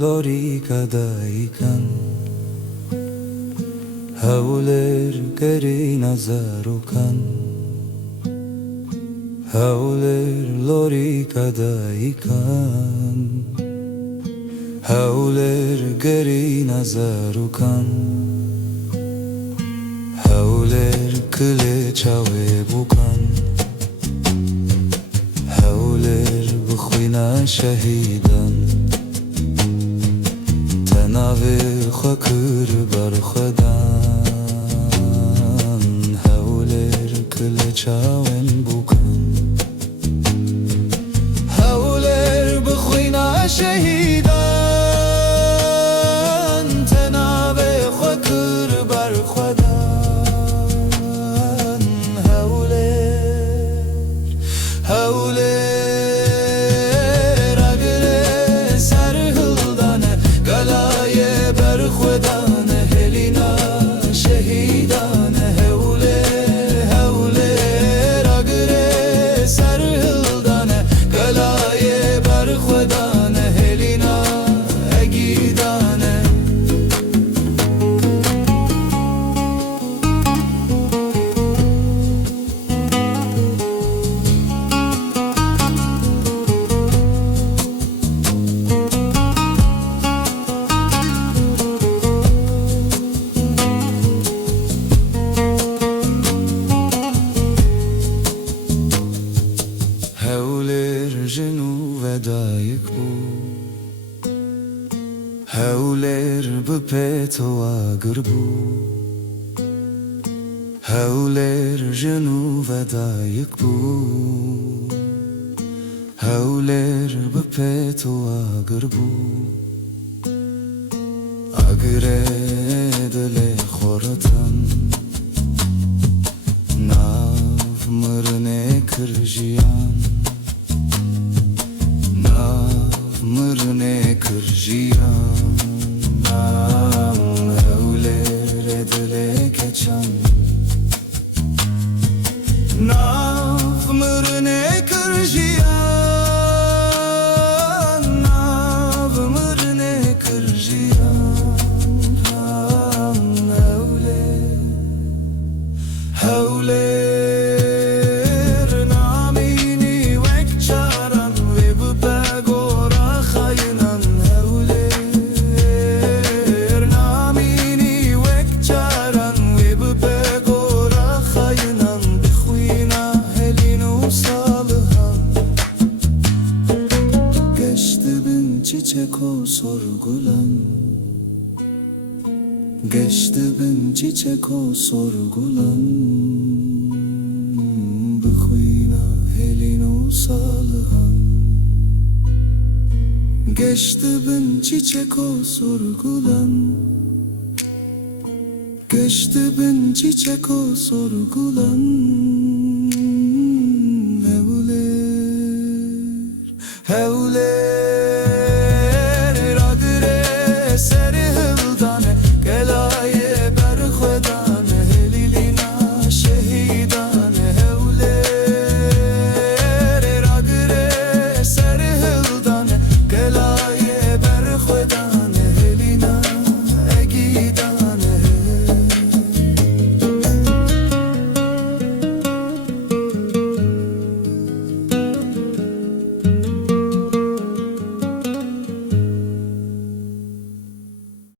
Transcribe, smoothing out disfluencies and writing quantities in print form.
lorikadayken Hawler geri nazarukan Hawler lorikadayken Hawler geri nazarukan Hawler kılıçawe bukan Hawler bkhwina shahidan Tenave khakır bar khudan Hawler kılıçawe bukan Hawler bkhwina shahidan Tenave khakır bar khudan Hawler agre sarhıldane galaye berkhudane helina şehidane Hawler agre sarhıldane galaye berkhudane helina egidane Hawler jenu vedayik bu Hawler bpeto agır bu Hawler jenu vedayik bu Hawler bpeto agır bu Agre dele khoratan Nav mırne kırjiyan Mırne kırjiyan Hawler edele keçan Nav mırne kırjiyan Nav mırne kırjiyan Hawler namini vekçaran ve bu begora khaynan Hawler namini vekçaran ve bu begora khaynan bkhwina helinu salıhan Geçti bin çiçek o sorgulan Geçti bin çiçek o sorgulan Bkhwina helinu salıhan Geçti bin çiçek o sorgulan Geçti bin çiçek o sorgulan Hawler